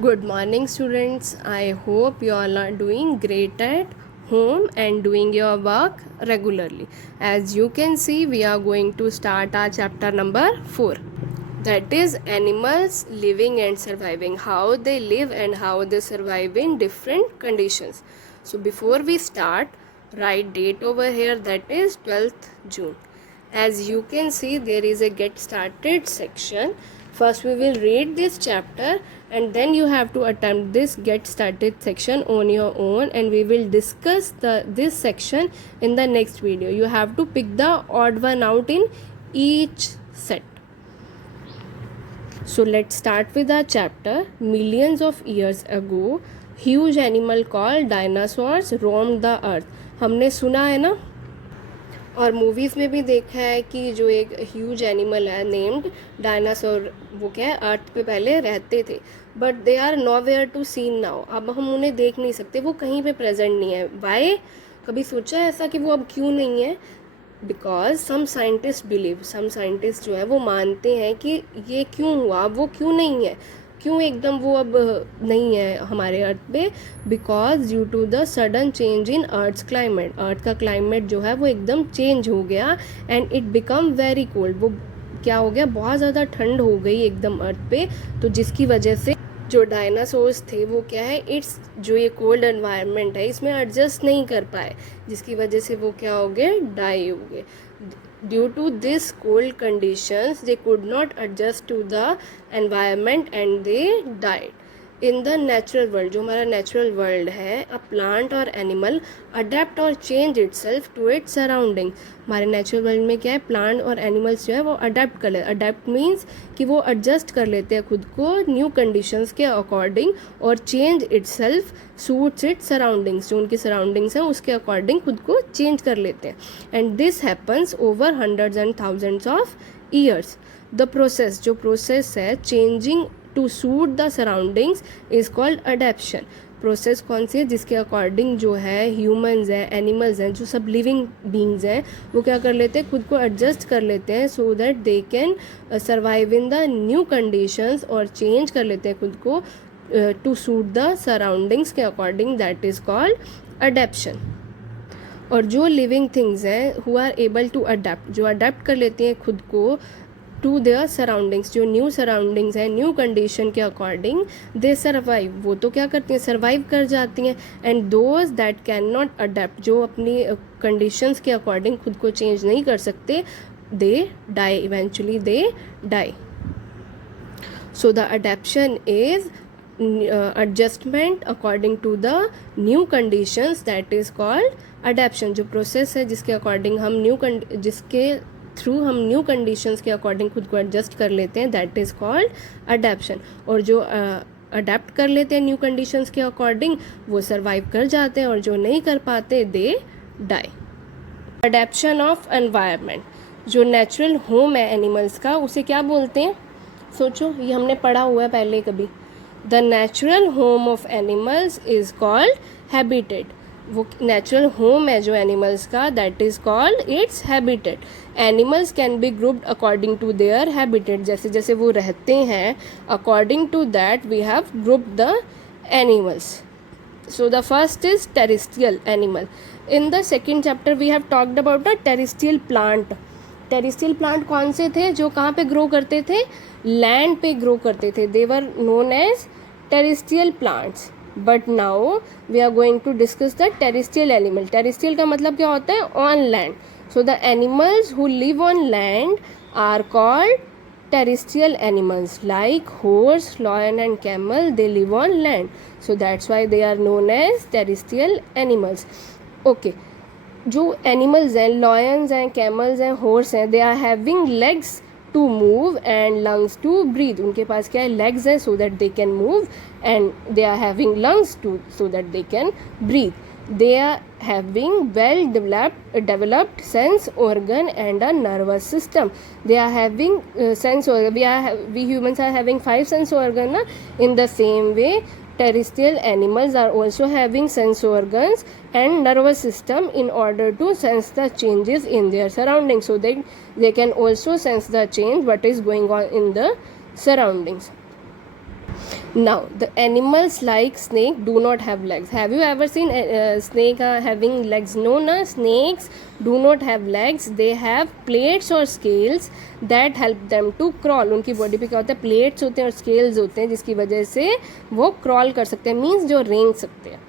Good morning, students. I hope you all are doing great at home and doing your work regularly. As you can see, we are going to start our chapter number 4. That is animals living and surviving, how they live and how they survive in different conditions. So before we start, write date over here, that is 12th June. As you can see, there is a get started section. First we will read this chapter and then you have to attempt this get started section on your own, and we will discuss this section in the next video. You have to pick the odd one out in each set. So let's start with our chapter. Millions of years ago, huge animal called dinosaurs roamed the earth. हमने सुना है ना, और movies में भी देखा है कि जो एक ह्यूज एनिमल है नेम्ड डायनासोर, वो क्या है, अर्थ पे पहले रहते थे, but they are nowhere to seen now. अब हम उन्हें देख नहीं सकते, वो कहीं पे प्रेजेंट नहीं है. वाई? कभी सोचा है ऐसा कि वो अब क्यों नहीं है? Because some scientist believe, some scientist जो है वो मानते हैं कि ये क्यों हुआ, वो क्यों नहीं है, क्यों एकदम वो अब नहीं है हमारे अर्थ पे. Because due to the sudden change in earth's climate, earth का क्लाइमेट जो है वो एकदम चेंज हो गया and it become very cold. वो क्या हो गया, बहुत ज़्यादा ठंड हो गई एकदम अर्थ पे, तो जिसकी वजह से जो डायनासोर्स थे वो क्या है, इट्स जो ये कोल्ड एनवायरनमेंट है इसमें एडजस्ट नहीं कर पाए, जिसकी वजह से वो क्या हो गए, डाई हो गए. Due to this cold conditions, they could not adjust to the environment and they died. In the natural world, जो हमारा नेचुरल वर्ल्ड है, अ प्लांट और एनिमल अडेप्ट और change itself to its surrounding. हमारे natural world में क्या है, plant और एनिमल्स जो है वो अडेप्ट कर लेते. अडेप्ट मीन्स कि वो एडजस्ट कर लेते हैं खुद को न्यू कंडीशंस के अकॉर्डिंग, और change itself suits it's surroundings, जो उनकी सराउंडिंग्स हैं उसके अकॉर्डिंग खुद को चेंज कर लेते हैं. And this happens over hundreds and thousands of years. The process, जो प्रोसेस है changing to suit the surroundings is called adaptation. Process कौन सी है, जिसके अकॉर्डिंग जो है ह्यूमंस हैं, एनिमल्स हैं, जो सब लिविंग बींग्स हैं, वो क्या कर लेते हैं, खुद को एडजस्ट कर लेते हैं so that they can survive in the new conditions, और चेंज कर लेते हैं खुद को टू सूट द सराउंडिंग्स के according. That is called adaptation. और जो लिविंग थिंग्स हैं who are able to adapt, जो अडेप्ट कर लेती हैं खुद को टू देयर सराउंडिंग्स, जो न्यू सराउंडिंग्स हैं, न्यू कंडीशन के अकॉर्डिंग दे सर्वाइव, वो तो क्या करती हैं, सर्वाइव कर जाती हैं. And those that can not adapt, जो अपनी कंडीशंस के अकॉर्डिंग खुद को चेंज नहीं कर सकते, they die, eventually they die. So the adaptation is adjustment according to the new conditions, that is called adaptation. जो प्रोसेस है जिसके अकॉर्डिंग हम जिसके थ्रू हम न्यू कंडीशंस के अकॉर्डिंग खुद को एडजस्ट कर लेते हैं, दैट इज़ कॉल्ड अडेप्शन. और जो अडेप्ट कर लेते हैं न्यू कंडीशंस के अकॉर्डिंग, वो सर्वाइव कर जाते हैं, और जो नहीं कर पाते they die. Adaptation of environment, जो नेचुरल होम है एनिमल्स का, उसे क्या बोलते हैं, सोचो, ये हमने पढ़ा हुआ है पहले कभी. The natural home of animals is called habitat. वो नेचुरल होम है जो एनिमल्स का, that is called its habitat. Animals can be grouped according to their habitat, जैसे जैसे वो रहते हैं according to that we have grouped the animals. So the first is terrestrial animal. In the second chapter we have talked about the terrestrial plant. Terrestrial plant कौन से थे, जो कहाँ पे ग्रो करते थे, लैंड पे ग्रो करते थे. They were known as terrestrial plants. But now we are going to discuss the terrestrial animal. Terrestrial का मतलब क्या होता है, on land. So the animals who live on land are called terrestrial animals, like horse, lion and camel. They live on land, so that's why they are known as terrestrial animals. Okay, जो animals हैं, lions हैं, camels हैं, horse हैं, they are having legs to move and lungs to breathe. उनके पास क्या है, legs है so that they can move, and they are having lungs to so that they can breathe. They are having well developed sense organ and a nervous system. They are having sense organ. We humans are having 5 sense organ na? In the same way, terrestrial animals are also having sense organs and nervous system in order to sense the changes in their surroundings. So they can also sense the change what is going on in the surroundings. Now, the animals like snake do not have legs. Have you ever seen snake having legs? No, na. Snakes do not have legs. They have plates or scales that help them to crawl. उनकी body पे क्या होता है, plates होते हैं और scales होते हैं जिसकी वजह से वो क्रॉल कर सकते हैं, मीन्स जो रेंग सकते हैं.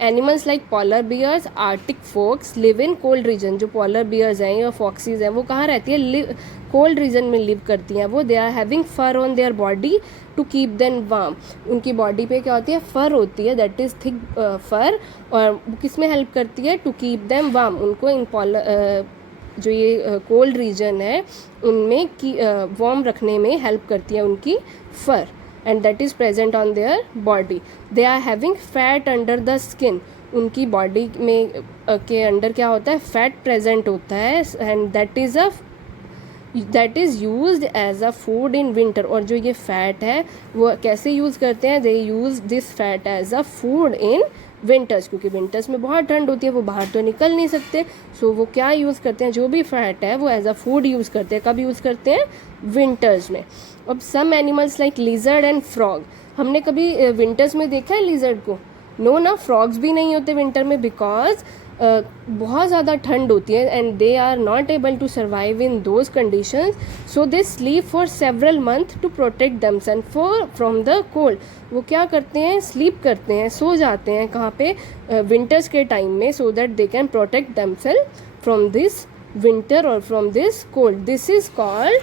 Animals like polar bears, arctic fox live in cold region. जो पॉलर बियर्स हैं या फॉक्सीज हैं वो कहाँ रहती है, कोल्ड रीजन में लिव करती हैं वो. They are having fur on their body to keep them warm. उनकी बॉडी पे क्या होती है, फर होती है, दैट इज़ थिक फर. और किस में हेल्प करती है, टू कीप देम वार्म. उनको इन जो ये कोल्ड रीजन है उनमें वार्म रखने में हेल्प करती है उनकी फर. and that is present on their body. They are having fat under the skin. उनकी बॉडी में के अंडर क्या होता है, फैट प्रेजेंट होता है and that is used as a food in winter. और जो ये फैट है वो कैसे यूज़ करते हैं, they use this fat as a food in winters. क्योंकि विंटर्स में बहुत ठंड होती है, वो बाहर तो निकल नहीं सकते, सो वो क्या यूज़ करते हैं, जो भी फैट है वो एज अ फूड यूज़ करते हैं. कब यूज़ करते हैं, विंटर्स में. अब some animals like lizard and frog. हमने कभी विंटर्स में देखा है लिजर्ड को, नो ना. फ्रॉग्स भी नहीं होते विंटर में बिकॉज बहुत ज़्यादा ठंड होती है and they are not able to survive in those conditions, so they sleep for several month to protect themselves from the cold. वो क्या करते हैं, स्लीप करते हैं, सो जाते हैं कहाँ पे, विंटर्स के टाइम में, so that they can protect themselves from this winter और from this cold. This is called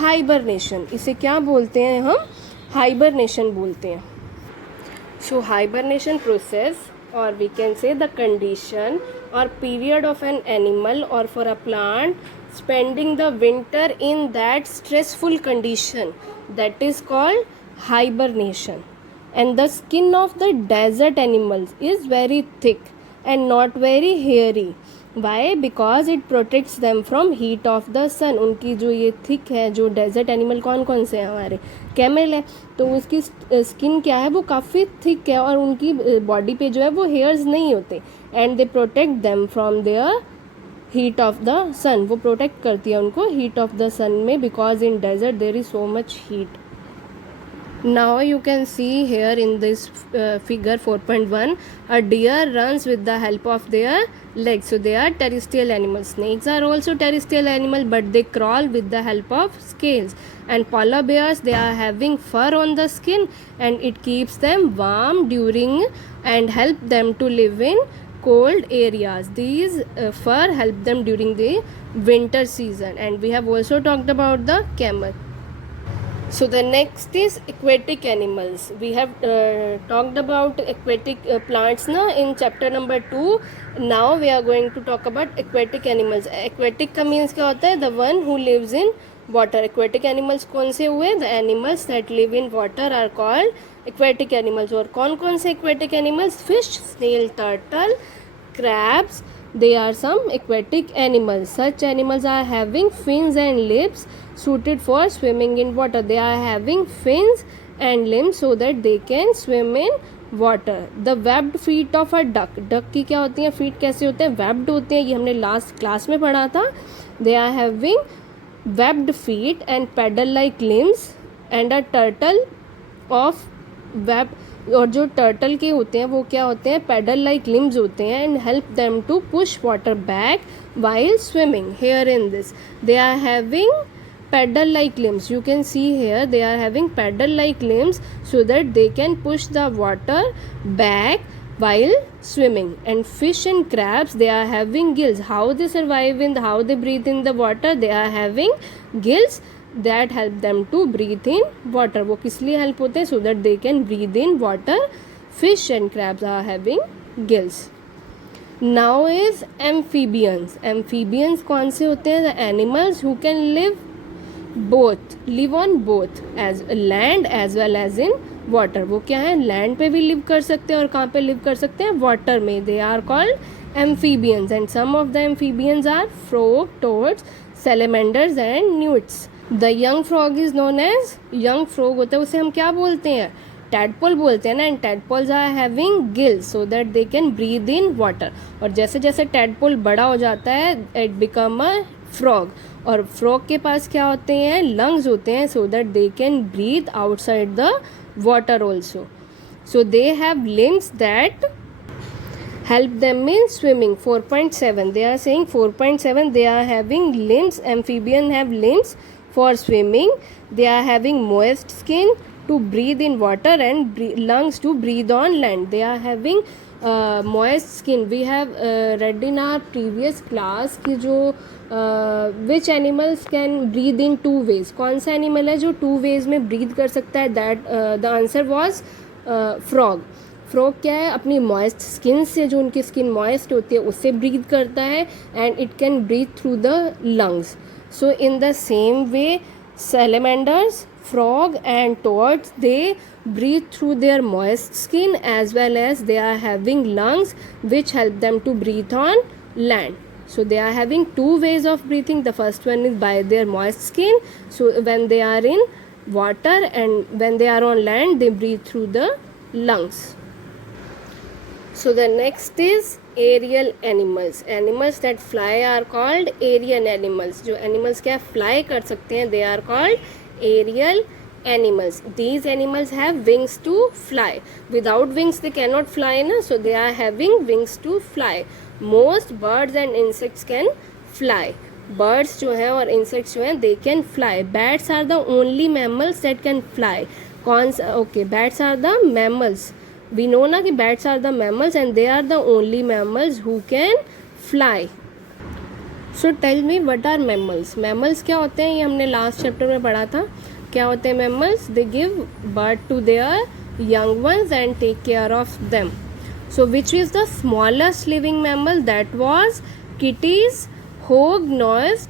hibernation. इसे क्या बोलते हैं हम, हाइबरनेशन बोलते हैं. So hibernation process, or we can say the condition or period of an animal or for a plant spending the winter in that stressful condition, that is called hibernation. And the skin of the desert animals is very thick and not very hairy. Why? Because it protects them from heat of the sun. उनकी जो ये thick है, जो desert animal कौन कौन से हैं हमारे, कैमल है, तो उसकी स्किन क्या है, वो काफ़ी थिक है और उनकी बॉडी पे जो है वो हेयर्स नहीं होते. And they protect them from their heat of the sun. वो प्रोटेक्ट करती है उनको हीट ऑफ द सन में, because in desert there is so much heat. Now you can see here in this figure 4.1, a deer runs with the help of their legs. So they are terrestrial animals. Snakes are also terrestrial animals, but they crawl with the help of scales. And polar bears, they are having fur on the skin and it keeps them warm during and help them to live in cold areas. These fur help them during the winter season. And we have also talked about the camel. So the next is aquatic animals. We have talked about aquatic plants now in chapter number 2. Now we are going to talk about aquatic animals. Aquatic का means क्या होता है, the one who lives in water. Aquatic animals कौन से हुए, the animals that live in water are called aquatic animals. और कौन कौन से aquatic animals, fish, snail, turtle, crabs, they are some aquatic animals. Such animals are having fins and lips suited for swimming in water. They are having fins and limbs so that they can swim in water. The webbed feet of a duck. Duck की क्या होती हैं, feet कैसे होते हैं, webbed होते हैं. ये हमने लास्ट क्लास में पढ़ा था. They are having webbed feet and paddle like limbs and a turtle of web. और जो टर्टल के होते हैं वो क्या होते हैं, पैडल लाइक लिम्स होते हैं and help them to push water back while swimming. Here in this they are having paddle like limbs. You can see here they are having paddle like limbs so that they can push the water back while swimming. And fish and crabs, they are having gills. How they survive in how they breathe in the water, they are having gills that help them to breathe in water. वो किस लिए help होते हैं, so that they can breathe in water. Fish and crabs are having gills. Now is amphibians. Amphibians कौन से होते हैं, the animals who can live on both as land as well as in water. वो क्या है, land पे भी live कर सकते हैं और कहाँ पे लिव कर सकते हैं, वाटर में. They are called amphibians and some of the amphibians are frog, toads, salamanders and newts. The young frog is known as, young frog होता है उसे हम क्या बोलते हैं, टैडपोल बोलते हैं ना. And tadpoles are having gills so that they can breathe in water. और जैसे जैसे टैडपोल बड़ा हो जाता है इट बिकम अ फ्रॉग. और फ्रॉग के पास क्या होते हैं, लंग्स होते हैं, so that they can breathe outside the water also. So they have limbs that help them in swimming. 4.7, they are saying 4.7, they are having limbs, amphibian have limbs for swimming, they are having moist skin to breathe in water and lungs to breathe on land. They are having moist skin. We have read in our previous class कि जो which animals can breathe in two ways. कौन सा animal है जो two ways में breathe कर सकता है? That the answer was frog. Frog क्या है, अपनी मॉइस्ट स्किन से, जो उनकी स्किन मॉइस्ट होती है उससे ब्रीथ करता है and it can breathe through the lungs. So in the same way salamanders, frog and toads, they breathe through their moist skin as well as they are having lungs which help them to breathe on land. So they are having two ways of breathing. The first one is by their moist skin, so when they are in water, and when they are on land they breathe through the lungs. So the next is aerial animals. Animals that fly are called aerial animals. जो animals क्या fly कर सकते हैं, they are called aerial animals. These animals have wings to fly. Without wings they cannot fly ना, so they are having wings to fly. Most birds and insects can fly. Birds जो हैं और insects जो हैं they can fly. Bats are the only mammals that can fly. कौन सा? Okay, bats are the mammals. We know ना कि bats are the mammals and they are the only mammals who can fly. So tell me what are mammals? Mammals क्या होते हैं? ये हमने last chapter में पढ़ा था. क्या होते हैं mammals? They give birth to their young ones and take care of them. So which is the smallest living mammal? That was kitty's hognose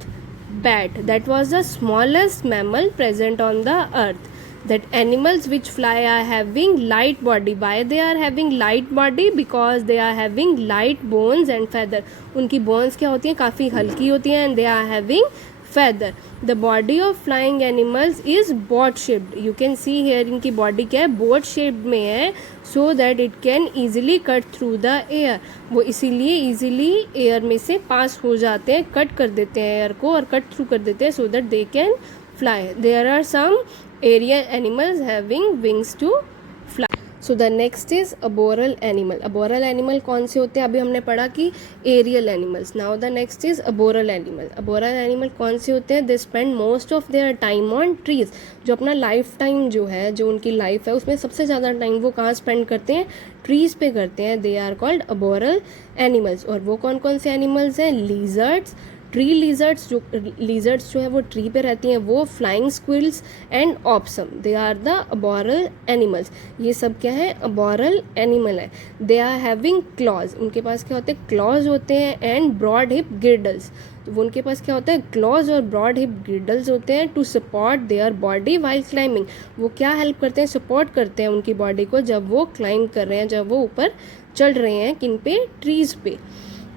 bat. That was the smallest mammal present on the earth. That animals which fly are having light body. Why they are having light body? Because they are having light bones and feather. उनकी bones क्या होती हैं? काफ़ी हल्की होती हैं and they are having feather. The body of flying animals is boat shaped. You can see here इनकी body क्या है? Boat shaped में है, so that it can easily cut through the air. वो इसीलिए easily air में से pass हो जाते हैं, cut कर देते हैं air को और cut through कर देते हैं so that they can fly. There are some aerial animals having wings to fly. So the next is arboreal animal. Arboreal animal कौन से होते हैं? अभी हमने पढ़ा कि aerial animals. Now the next is arboreal animal. Arboreal animal कौन से होते हैं? They spend most of their time on trees. जो अपना लाइफ टाइम जो है, जो उनकी लाइफ है, उसमें सबसे ज़्यादा टाइम वो कहाँ स्पेंड करते हैं? ट्रीज़ पे करते हैं. They are called arboreal animals. और वो कौन कौन से एनिमल्स हैं? Lizards, ट्री लिजर्ड्स जो है वो ट्री पे रहती हैं, वो flying squirrels and opossum. They are the arboreal animals. ये सब क्या है? arboreal एनिमल है. They are having claws. उनके पास क्या होते हैं? क्लॉज होते हैं एंड ब्रॉड हिप गिर्डल्स. तो उनके पास क्या होता है? क्लॉज और ब्रॉड हिप गिर्डल्स होते हैं to support their body while climbing. वो क्या हेल्प करते हैं? सपोर्ट करते हैं उनकी बॉडी को जब वो क्लाइंब कर रहे हैं, जब वो ऊपर चढ़ रहे हैं. किन पे? ट्रीज़ पे.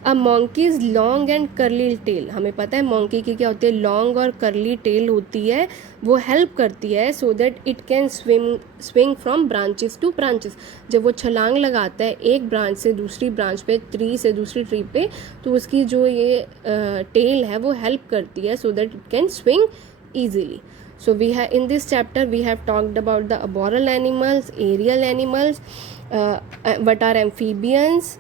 A monkeys long and curly tail. हमें पता है मंकी की क्या होती है? लॉन्ग और कर्ली टेल होती है. वो हेल्प करती है so that it can swing from branches two branches. जब वो छलांग लगाता है एक ब्रांच से दूसरी ब्रांच पे, ट्री से दूसरी ट्री पे, तो उसकी जो ये टेल है वो हेल्प करती है so that it can swing easily. So we have in this chapter we have talked about the arboreal animals, aerial animals, what are amphibians,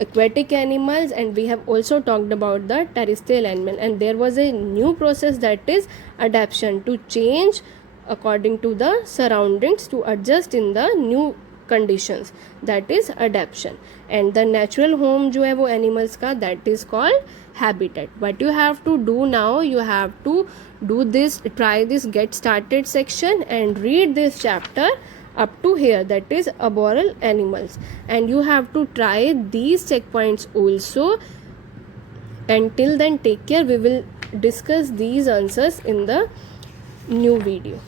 aquatic animals, and we have also talked about the terrestrial animal. And there was a new process, that is adaptation, to change according to the surroundings, to adjust in the new conditions, that is adaptation. And the natural home जो है वो animals का, that is called habitat. What you have to do now, you have to do this, try this get started section and read this chapter up to here, that is arboreal animals, and you have to try these checkpoints also. Until then, take care. We will discuss these answers in the new video.